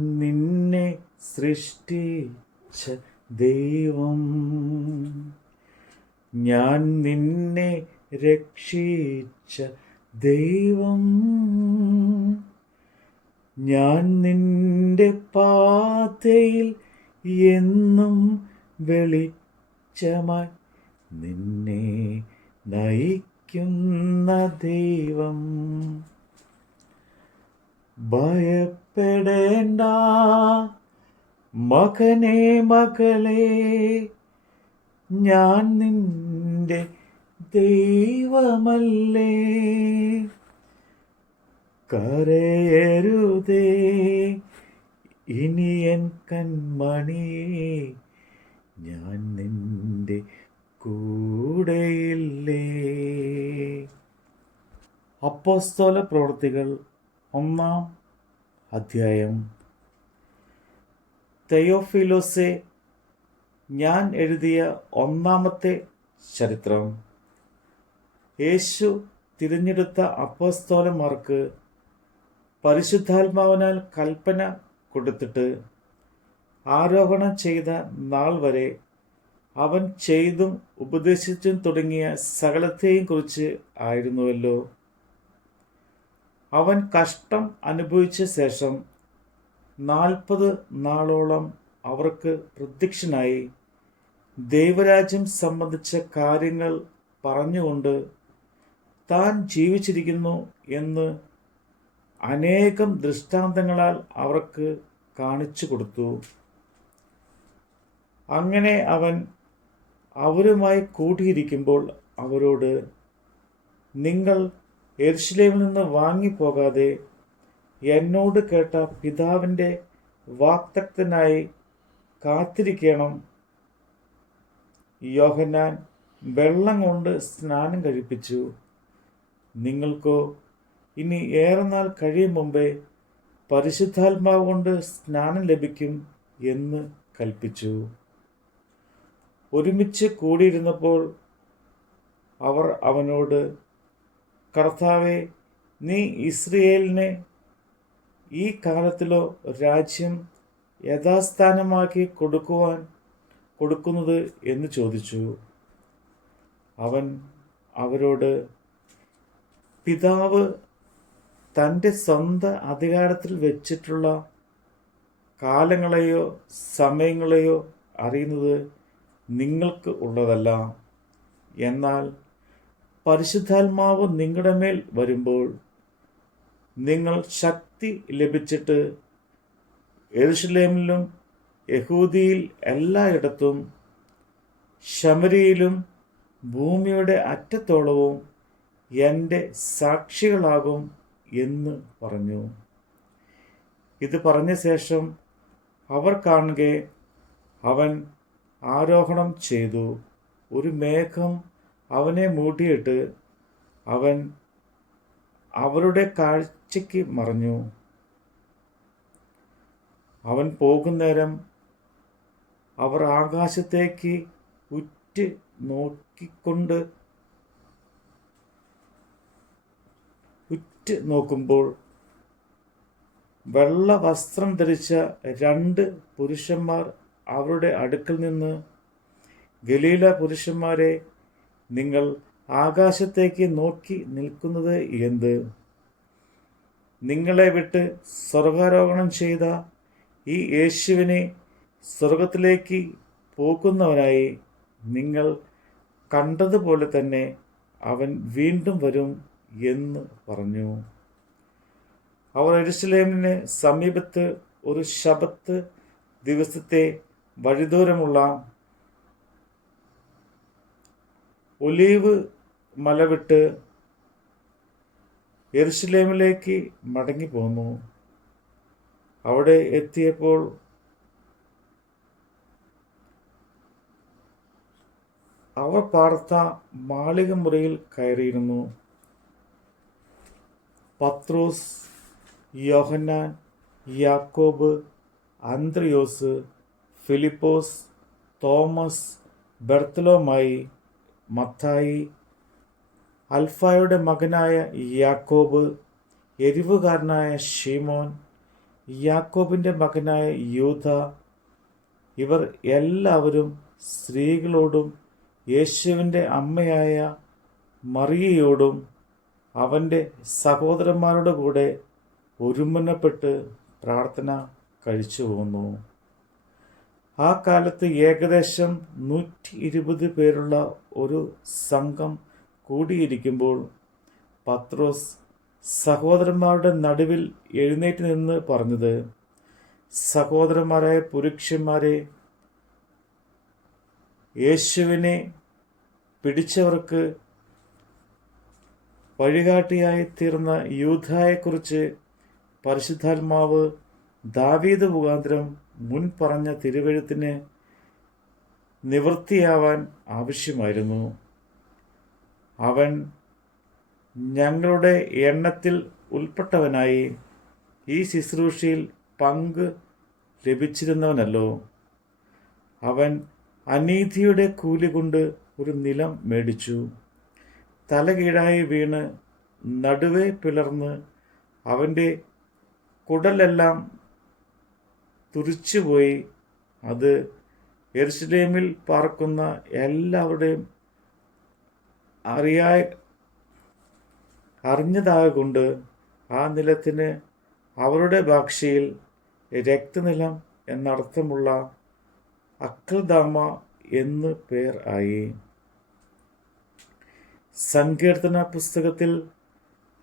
നിന്നെ സൃഷ്ടിച്ച ദൈവം. ഞാൻ നിന്നെ രക്ഷിച്ച ദൈവം. ഞാൻ നിന്റെ പാതയിൽ എന്നും വെളിച്ചമായി നിന്നെ നയിക്കുന്ന ദൈവം. ഭയപ്പെടേണ്ട. മകനെ മകളെ ഞാൻ നിന്റെ ദൈവമല്ലേ. കരയരുതേ ഇനി എൻ കൺമണി ഞാൻ നിന്റെ കൂടെയില്ലേ. അപ്പോസ്തോല പ്രവൃത്തികൾ ഒന്നാം അധ്യായം. തെയോഫിലോസെ ഞാൻ എഴുതിയ ഒന്നാമത്തെ ചരിത്രം. യേശു തിരഞ്ഞെടുത്ത അപ്പസ്തോലന്മാർക്ക് പരിശുദ്ധാത്മാവിനാൽ കൽപ്പന കൊടുത്തിട്ട് ആരോഹണം ചെയ്ത നാൾ വരെ അവൻ ചെയ്തും ഉപദേശിച്ചും തുടങ്ങിയ സകലത്തെയും കുറിച്ച് ആയിരുന്നുവല്ലോ. അവൻ കഷ്ടം അനുഭവിച്ച ശേഷം നാൽപ്പത് നാളോളം അവർക്ക് പ്രത്യക്ഷനായി ദൈവരാജ്യം സംബന്ധിച്ച കാര്യങ്ങൾ പറഞ്ഞുകൊണ്ട് താൻ ജീവിച്ചിരിക്കുന്നു എന്ന് അനേകം ദൃഷ്ടാന്തങ്ങളാൽ അവർക്ക് കാണിച്ചു കൊടുത്തു. അങ്ങനെ അവൻ അവരുമായി കൂട്ടിയിരിക്കുമ്പോൾ അവരോട് നിങ്ങൾ എർഷിലേമിൽ നിന്ന് വാങ്ങിപ്പോകാതെ എന്നോട് കേട്ട പിതാവിന്റെ വാക്തക്തനായി കാത്തിരിക്കണം. യോഹന്നാൻ വെള്ളം കൊണ്ട് സ്നാനം കഴിപ്പിച്ചു. നിങ്ങൾക്കോ ഇനി ഏറെ നാൾ കഴിയും മുമ്പേ പരിശുദ്ധാത്മാവ് കൊണ്ട് സ്നാനം ലഭിക്കും എന്ന് കൽപ്പിച്ചു. ഒരുമിച്ച് കൂടിയിരുന്നപ്പോൾ അവർ അവനോട് കർത്താവെ നീ ഇസ്രയേലിനെ ഈ കാലത്തിലോ രാജ്യം യഥാസ്ഥാനമാക്കി കൊടുക്കുവാൻ കൊടുക്കുന്നത് എന്ന് ചോദിച്ചു. അവൻ അവരോട് പിതാവ് തന്റെ സ്വന്തം അധികാരത്തിൽ വെച്ചിട്ടുള്ള കാലങ്ങളെയോ സമയങ്ങളെയോ അറിയുന്നത് നിങ്ങൾക്ക് ഉള്ളതല്ല. എന്നാൽ പരിശുദ്ധാത്മാവ് നിങ്ങളുടെ മേൽ വരുമ്പോൾ നിങ്ങൾ ശക്തി ലഭിച്ചിട്ട് എരുഷലേമിലും യഹൂദിയിൽ എല്ലായിടത്തും ശമരിയിലും ഭൂമിയുടെ അറ്റത്തോളവും എന്റെ സാക്ഷികളാകും എന്ന് പറഞ്ഞു. ഇത് പറഞ്ഞ ശേഷം അവർ കാണുകെ അവൻ ആരോഹണം ചെയ്തു. ഒരു മേഘം അവനെ മൂടിയിട്ട് അവൻ അവരുടെ കാഴ്ചയ്ക്ക് മറഞ്ഞു. അവൻ പോകുന്നേരം അവർ ആകാശത്തേക്ക് ഉറ്റ് നോക്കിക്കൊണ്ട് ഉറ്റ് നോക്കുമ്പോൾ വെള്ള വസ്ത്രം ധരിച്ച രണ്ട് പുരുഷന്മാർ അവരുടെ അടുക്കൽ നിന്ന് ഗലീല പുരുഷന്മാരെ നിങ്ങൾ ആകാശത്തേക്ക് നോക്കി നിൽക്കുന്നത് എന്ത്? നിങ്ങളെ വിട്ട് സ്വർഗാരോഹണം ചെയ്ത ഈ യേശുവിനെ സ്വർഗത്തിലേക്ക് പോകുന്നവനായി നിങ്ങൾ കണ്ടതുപോലെ തന്നെ അവൻ വീണ്ടും വരും എന്ന് പറഞ്ഞു. അവർ എരുസലേമിന് സമീപത്ത് ഒരു ശബത്ത് ദിവസത്തെ വഴിദൂരമുള്ള ഒലീവ് മല വിട്ട് മടങ്ങി പോന്നു അവിടെ എത്തിയപ്പോൾ അവർ പാർത്ത മാളിക മുറിയിൽ കയറിയിരുന്നു. പത്രോസ് യോഹന്നാൻ യാക്കോബ് അന്ത്രയോസ് ഫിലിപ്പോസ് തോമസ് ബെർത്തലോമായി മത്തായി അൽഫായുടെ മകനായ യാക്കോബ് എരിവുകാരനായ ഷീമോൻ യാക്കോബിന്റെ മകനായ യൂത ഇവർ എല്ലാവരും സ്ത്രീകളോടും യേശുവിന്റെ അമ്മയായ മറിയയോടും അവന്റെ സഹോദരന്മാരുടെ കൂടെ ഒരുമനപ്പെട്ട് പ്രാർത്ഥന കഴിച്ചു പോന്നു ആ കാലത്ത് ഏകദേശം നൂറ്റി ഇരുപത് പേരുള്ള ഒരു സംഘം കൂടിയിരിക്കുമ്പോൾ പത്രോസ് സഹോദരന്മാരുടെ നടുവിൽ എഴുന്നേറ്റ് നിന്ന് പറഞ്ഞത് സഹോദരന്മാരായ പുരുഷന്മാരെ യേശുവിനെ പിടിച്ചവർക്ക് വഴികാട്ടിയായി തീർന്ന യൂഥായെക്കുറിച്ച് പരിശുദ്ധാത്മാവ് ദാവീദ് മുഖാന്തരം മുൻ പറഞ്ഞ തിരുവഴുത്തിന് നിവൃത്തിയാവാൻ ആവശ്യമായിരുന്നു. അവൻ ഞങ്ങളുടെ എണ്ണത്തിൽ ഉൾപ്പെട്ടവനായി ഈ ശുശ്രൂഷയിൽ പങ്ക് ലഭിച്ചിരുന്നവനല്ലോ. അവൻ അനീതിയുടെ കൂലി കൊണ്ട് ഒരു നിലം മേടിച്ചു. തലകീഴായി വീണ് നടുവേ പിളർന്ന് അവന്റെ കുടലെല്ലാം തുറിച്ചുപോയി അത് എർസ്ലേമിൽ പാർക്കുന്ന എല്ലാവരുടെയും അറിയാ അറിഞ്ഞതാകൊണ്ട് ആ നിലത്തിന് അവരുടെ ഭാഷയിൽ രക്തനിലം എന്നർത്ഥമുള്ള അക്രദാമ എന്ന് പേർ ആയി. സങ്കീർത്തന പുസ്തകത്തിൽ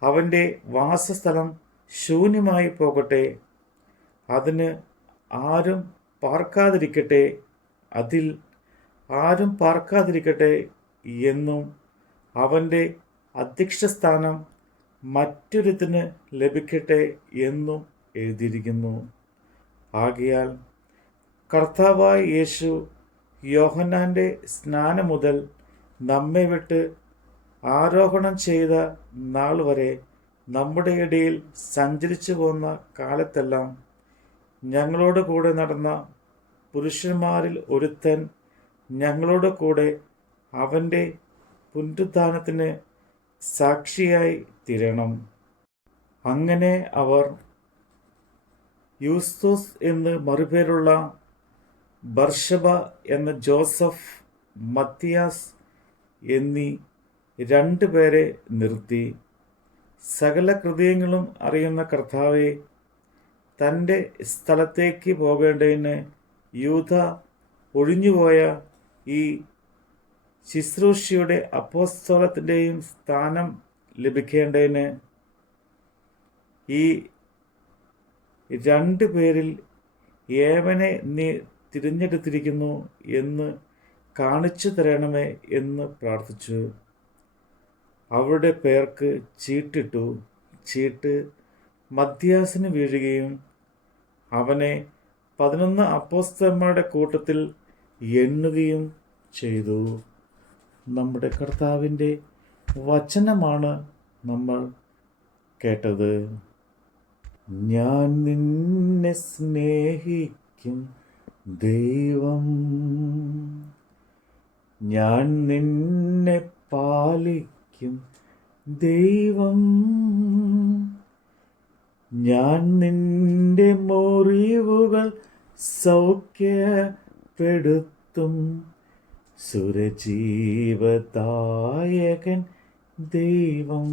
അവന്റെ വാസസ്ഥലം ശൂന്യമായി പോകട്ടെ അതിന് ആരും പാർക്കാതിരിക്കട്ടെ അതിൽ ആരും പാർക്കാതിരിക്കട്ടെ എന്നും അവന്റെ അധ്യക്ഷസ്ഥാനം മറ്റൊരുത്തിന് ലഭിക്കട്ടെ എന്നും എഴുതിയിരിക്കുന്നു. ആകയാൽ കർത്താവായ യേശു യോഹന്നാന്റെ സ്നാനം മുതൽ നമ്മെ വിട്ട് ആരോഹണം ചെയ്ത നാൾ വരെ നമ്മുടെ ഇടയിൽ സഞ്ചരിച്ചു പോന്ന കാലത്തെല്ലാം ഞങ്ങളോട് കൂടെ നടന്ന പുരുഷന്മാരിൽ ഒരുത്തൻ ഞങ്ങളോട് കൂടെ അവന്റെ പുനരുദ്ധാനത്തിന് സാക്ഷിയായി തീരണം. അങ്ങനെ അവർ യൂസ്തോസ് എന്ന് മറുപേരുള്ള ബർഷബ എന്ന ജോസഫ് മത്തിയാസ് എന്നീ രണ്ടു പേരെ നിർത്തി. സകല ഹൃദയങ്ങളും അറിയുന്ന കർത്താവെ തന്റെ സ്ഥലത്തേക്ക് പോകേണ്ടതിന് യൂത ഒഴിഞ്ഞുപോയ ഈ ശുശ്രൂഷയുടെ അപ്പോസ്തോലത്തിന്റെയും സ്ഥാനം ലഭിക്കേണ്ടതിന് ഈ രണ്ട് പേരിൽ ഏവനെ നീ തിരഞ്ഞെടുത്തിരിക്കുന്നു എന്ന് കാണിച്ചു തരണമേ എന്ന് പ്രാർത്ഥിച്ചു. അവരുടെ പേർക്ക് ചീട്ടിട്ടു. ചീട്ട് മധ്യാസിന് വീഴുകയും അവനെ പതിനൊന്ന് അപ്പോസ്തന്മാരുടെ കൂട്ടത്തിൽ എണ്ണുകയും ചെയ്തു. നമ്മുടെ കർത്താവിന്റെ വചനമാണ് നമ്മൾ കേട്ടത്. ഞാൻ നിന്നെ സ്നേഹിക്കും ദൈവം. ഞാൻ നിന്നെ പാലിക്കും ദൈവം. ഞാൻ നിന്റെ മുറിവുകൾ സൗഖ്യപ്പെടുത്തും. സുരജീവതായകൻ ദൈവം.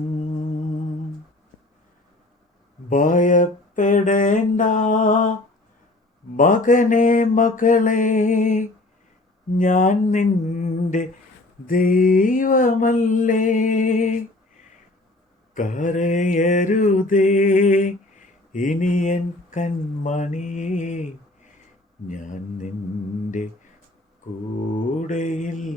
ഭയപ്പെടേണ്ട മകനെ മകളെ ഞാൻ നിന്റെ ദൈവമല്ലേ. കരയരുതേ ഇനിയൻ കൺമണിയേ ഞാൻ നിന്റെ കൂടെയില്ലേ.